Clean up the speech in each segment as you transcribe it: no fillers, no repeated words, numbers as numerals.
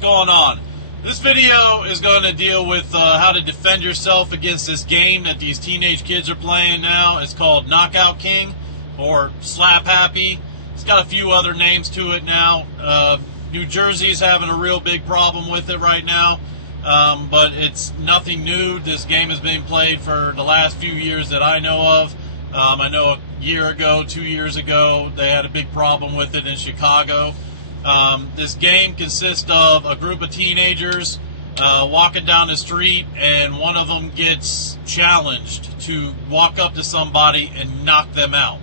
Going on. This video is going to deal with how to defend yourself against this game that these teenage kids are playing now. It's called Knockout King or Slap Happy. It's got a few other names to it now. New Jersey's having a real big problem with it right now, but it's nothing new. This game has been played for the last few years that I know of. I know a year ago, 2 years ago, they had a big problem with it in Chicago. This game consists of a group of teenagers walking down the street, and one of them gets challenged to walk up to somebody and knock them out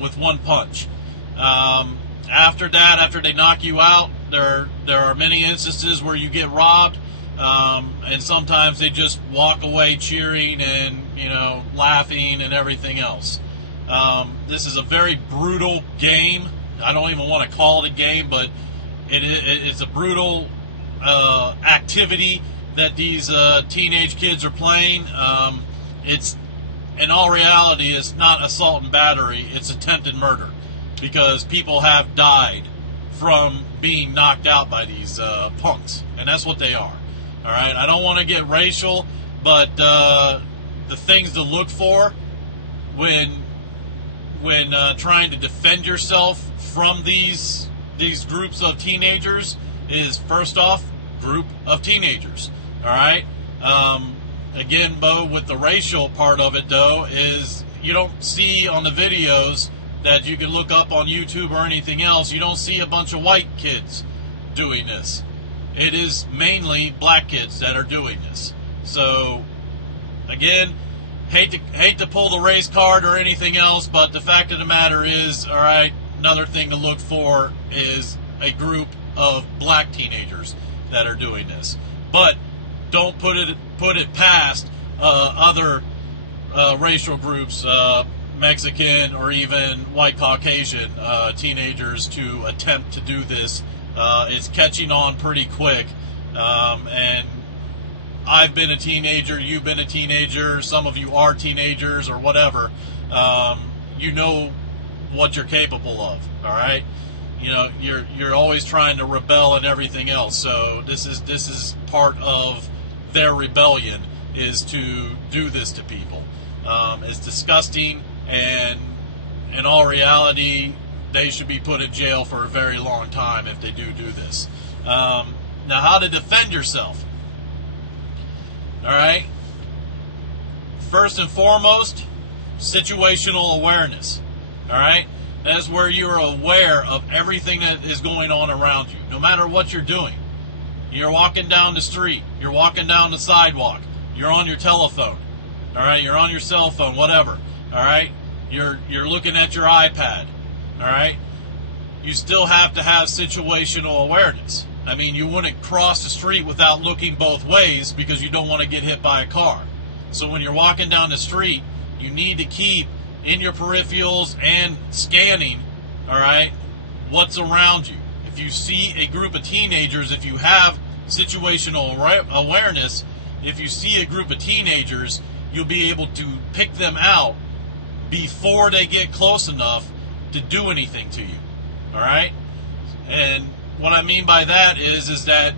with one punch. After that, after they knock you out, there are many instances where you get robbed, and sometimes they just walk away cheering and laughing and everything else. This is a very brutal game. I don't even want to call it a game, but it's a brutal activity that these teenage kids are playing. It's, in all reality, it's not assault and battery, it's attempted murder, because people have died from being knocked out by these punks, and that's what they are. All right, I don't want to get racial, but the things to look for when trying to defend yourself from these groups of teenagers is, first off, group of teenagers. All right. Again, Bo, with the racial part of it, though, is you don't see on the videos that you can look up on YouTube or anything else, you don't see a bunch of white kids doing this. It is mainly black kids that are doing this. So, again, hate to pull the race card or anything else, but the fact of the matter is, all right, another thing to look for is a group of black teenagers that are doing this. But don't put it past other racial groups, Mexican or even white Caucasian teenagers to attempt to do this. It's catching on pretty quick, and I've been a teenager, you've been a teenager, some of you are teenagers or whatever. You know what you're capable of, all right? You're always trying to rebel and everything else. So this is part of their rebellion, is to do this to people. It's disgusting, and in all reality, they should be put in jail for a very long time if they do this. Now, how to defend yourself? All right. First and foremost, situational awareness. All right. That's where you're aware of everything that is going on around you, no matter what you're doing. You're walking down the street. You're walking down the sidewalk. You're on your telephone. All right. You're on your cell phone, whatever. All right. You're looking at your iPad. All right. You still have to have situational awareness. I mean, you wouldn't cross the street without looking both ways because you don't want to get hit by a car. So when you're walking down the street, you need to keep in your peripherals and scanning, all right, what's around you. If you see a group of teenagers, if you have situational awareness, if you see a group of teenagers, you'll be able to pick them out before they get close enough to do anything to you, all right? And what I mean by that is that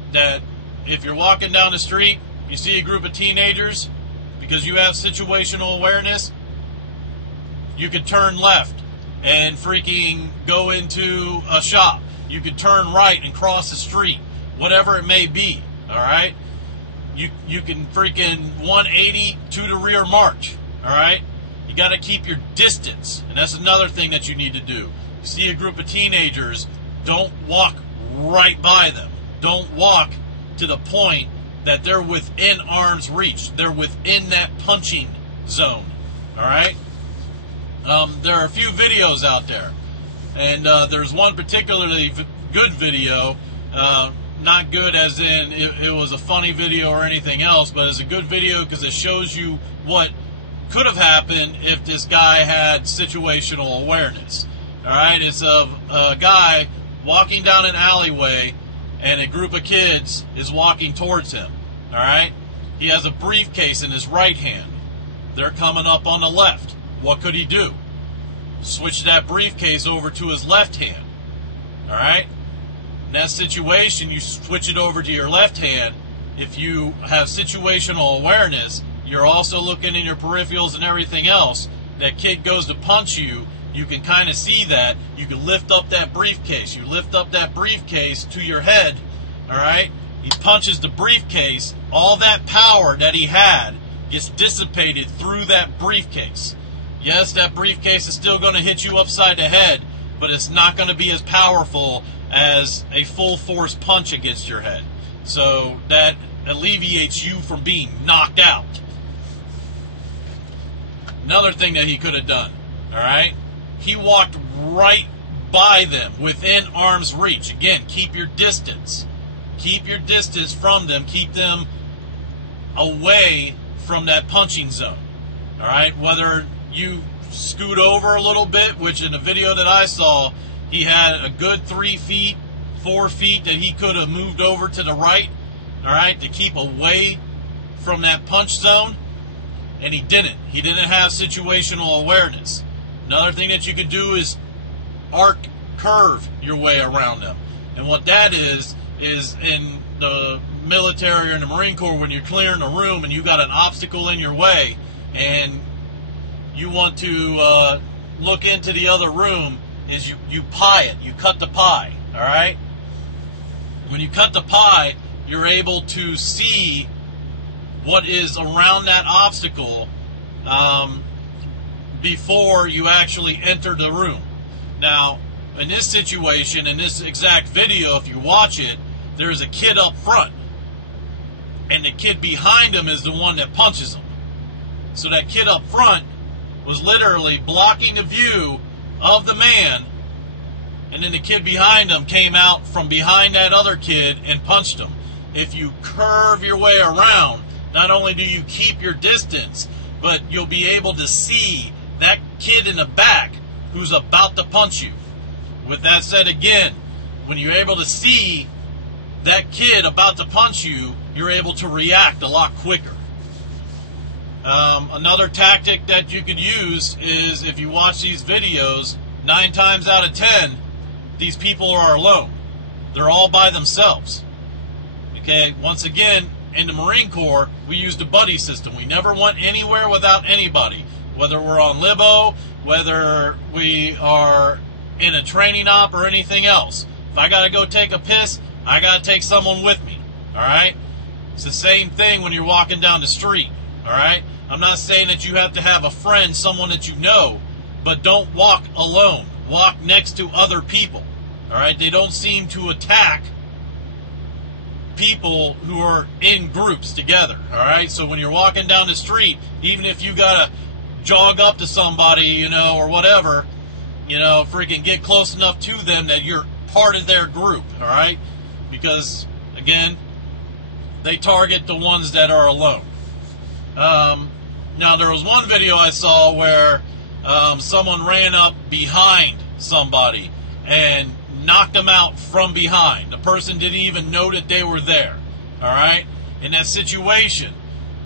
if you're walking down the street, you see a group of teenagers, because you have situational awareness, you could turn left and freaking go into a shop. You could turn right and cross the street, whatever it may be, all right? You can freaking 180 to the rear march, all right? You got to keep your distance, and that's another thing that you need to do. You see a group of teenagers, don't walk right by them. Don't walk to the point that they're within arm's reach. They're within that punching zone, all right? There are a few videos out there, and there's one particularly good video, not good as in it was a funny video or anything else, but it's a good video because it shows you what could have happened if this guy had situational awareness. All right, it's a guy walking down an alleyway, and a group of kids is walking towards him. All right, he has a briefcase in his right hand. They're coming up on the left. What could he do? Switch that briefcase over to his left hand. All right? In that situation, you switch it over to your left hand. If you have situational awareness, you're also looking in your peripherals and everything else. That kid goes to punch you, you can kind of see that. You can lift up that briefcase. You lift up that briefcase to your head, all right? He punches the briefcase. All that power that he had gets dissipated through that briefcase. Yes, that briefcase is still going to hit you upside the head, but it's not going to be as powerful as a full force punch against your head. So that alleviates you from being knocked out. Another thing that he could have done, all right? He walked right by them, within arm's reach. Again, keep your distance. Keep your distance from them. Keep them away from that punching zone, all right? Whether you scoot over a little bit, which in the video that I saw, he had a good 3 feet, 4 feet that he could have moved over to the right, all right, to keep away from that punch zone, and he didn't. He didn't have situational awareness. Another thing that you could do is curve your way around them. And what that is in the military or in the Marine Corps, when you're clearing a room and you got an obstacle in your way and you want to look into the other room, is you pie it. You cut the pie, all right? When you cut the pie, you're able to see what is around that obstacle before you actually enter the room. Now, in this situation, in this exact video, if you watch it, there's a kid up front, and the kid behind him is the one that punches him. So that kid up front was literally blocking the view of the man, and then the kid behind him came out from behind that other kid and punched him. If you curve your way around, not only do you keep your distance, but you'll be able to see that kid in the back who's about to punch you. With that said, again, when you're able to see that kid about to punch you, you're able to react a lot quicker. Another tactic that you could use is, if you watch these videos, 9 times out of 10, these people are alone. They're all by themselves. Okay, once again, in the Marine Corps, we used a buddy system. We never went anywhere without anybody. Whether we're on Libo, whether we are in a training op or anything else. If I got to go take a piss, I got to take someone with me. All right? It's the same thing when you're walking down the street. All right? I'm not saying that you have to have a friend, someone that you know, but don't walk alone. Walk next to other people. All right? They don't seem to attack people who are in groups together. All right? So when you're walking down the street, even if you got to jog up to somebody, you know, or whatever, you know, freaking get close enough to them that you're part of their group, all right? Because, again, they target the ones that are alone. Now, there was one video I saw where someone ran up behind somebody and knocked them out from behind. The person didn't even know that they were there, all right? In that situation,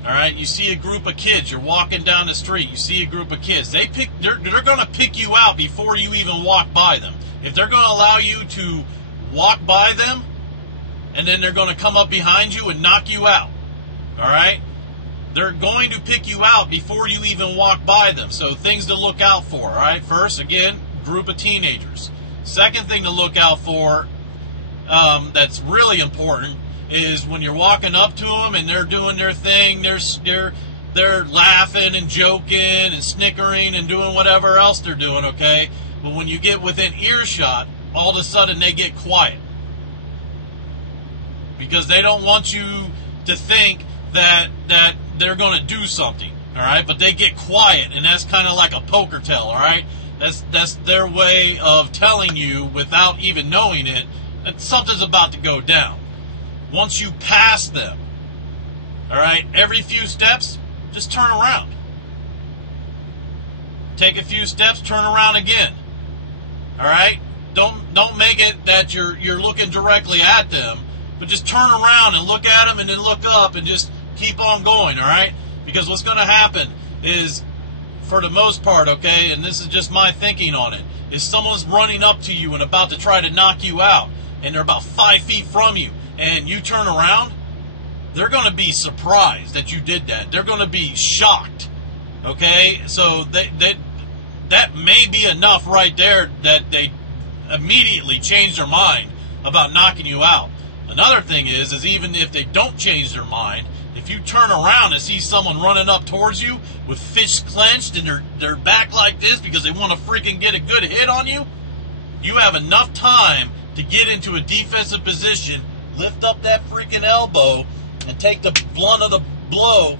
all right, you see a group of kids. You're walking down the street. You see a group of kids. They're going to pick you out before you even walk by them. If they're going to allow you to walk by them, and then they're going to come up behind you and knock you out, all right? They're going to pick you out before you even walk by them. So things to look out for, all right? First, again, group of teenagers. Second thing to look out for that's really important is when you're walking up to them and they're doing their thing, they're laughing and joking and snickering and doing whatever else they're doing, okay? But when you get within earshot, all of a sudden they get quiet. Because they don't want you to think that they're going to do something, all right? But they get quiet, and that's kind of like a poker tell, all right? That's their way of telling you, without even knowing it, that something's about to go down. Once you pass them, all right, every few steps, just turn around. Take a few steps, turn around again. All right? Don't make it that you're looking directly at them, but just turn around and look at them and then look up and just keep on going, all right? Because what's going to happen is, for the most part, okay, and this is just my thinking on it, is someone's running up to you and about to try to knock you out, and they're about 5 feet from you, and you turn around, they're going to be surprised that you did that. They're going to be shocked. Okay? So that may be enough right there that they immediately change their mind about knocking you out. Another thing is even if they don't change their mind, if you turn around and see someone running up towards you with fists clenched and their back like this because they want to freaking get a good hit on you, you have enough time to get into a defensive position, lift up that freaking elbow, and take the blunt of the blow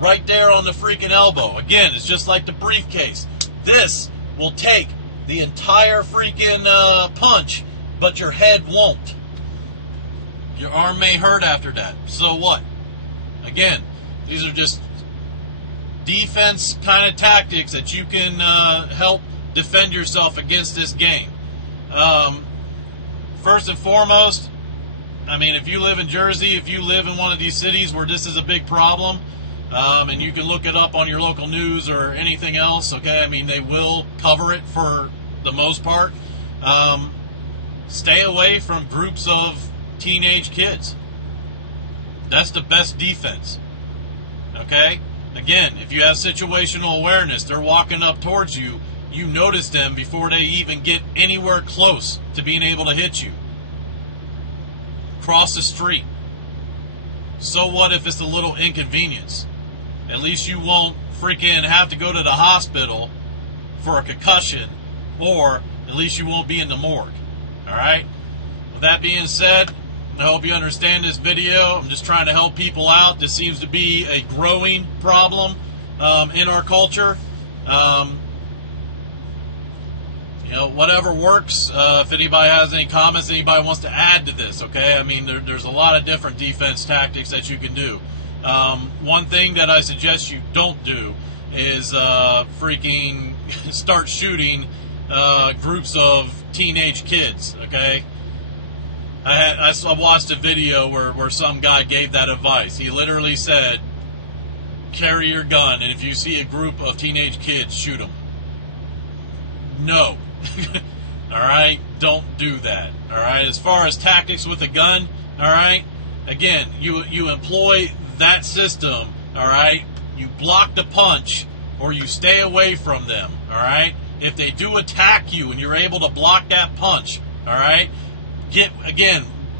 right there on the freaking elbow. Again, it's just like the briefcase. This will take the entire freaking punch, but your head won't. Your arm may hurt after that. So what? Again, these are just defense kind of tactics that you can help defend yourself against this game. First and foremost, I mean, if you live in Jersey, if you live in one of these cities where this is a big problem, and you can look it up on your local news or anything else, okay? I mean, they will cover it for the most part. Stay away from groups of teenage kids. That's the best defense, okay? Again, if you have situational awareness, they're walking up towards you, you notice them before they even get anywhere close to being able to hit you. Cross the street. So what if it's a little inconvenience? At least you won't freaking have to go to the hospital for a concussion, or at least you won't be in the morgue. Alright? With that being said, I hope you understand this video. I'm just trying to help people out. This seems to be a growing problem in our culture. You know, whatever works. If anybody has any comments, anybody wants to add to this, okay? I mean, there's a lot of different defense tactics that you can do. One thing that I suggest you don't do is freaking start shooting groups of teenage kids, okay? I watched a video where some guy gave that advice. He literally said, carry your gun, and if you see a group of teenage kids, shoot them. No. Alright? Don't do that. Alright? As far as tactics with a gun, alright? Again, you employ that system, alright? You block the punch, or you stay away from them, alright? If they do attack you and you're able to block that punch, alright?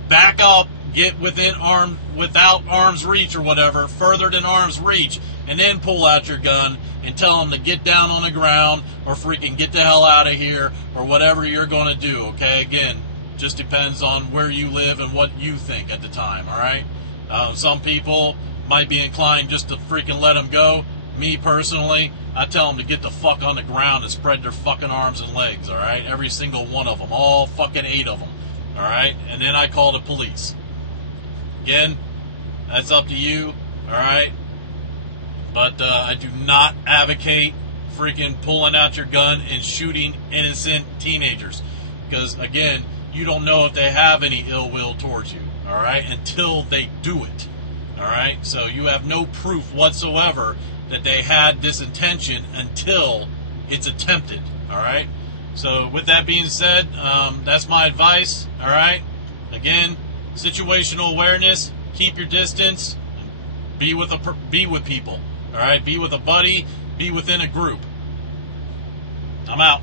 Back up, get without arm's reach or whatever, further than arm's reach, and then pull out your gun and tell them to get down on the ground or freaking get the hell out of here or whatever you're going to do, okay? Again, just depends on where you live and what you think at the time, all right? Some people might be inclined just to freaking let them go. Me, personally, I tell them to get the fuck on the ground and spread their fucking arms and legs, all right? Every single one of them, all fucking 8 of them, all right? And then I call the police. Again, that's up to you, all right? But I do not advocate freaking pulling out your gun and shooting innocent teenagers. Because, again, you don't know if they have any ill will towards you, all right, until they do it, all right? So you have no proof whatsoever that they had this intention until it's attempted, all right? So with that being said, that's my advice, all right? Again, situational awareness, keep your distance, be with people, all right? Be with a buddy, be within a group. I'm out.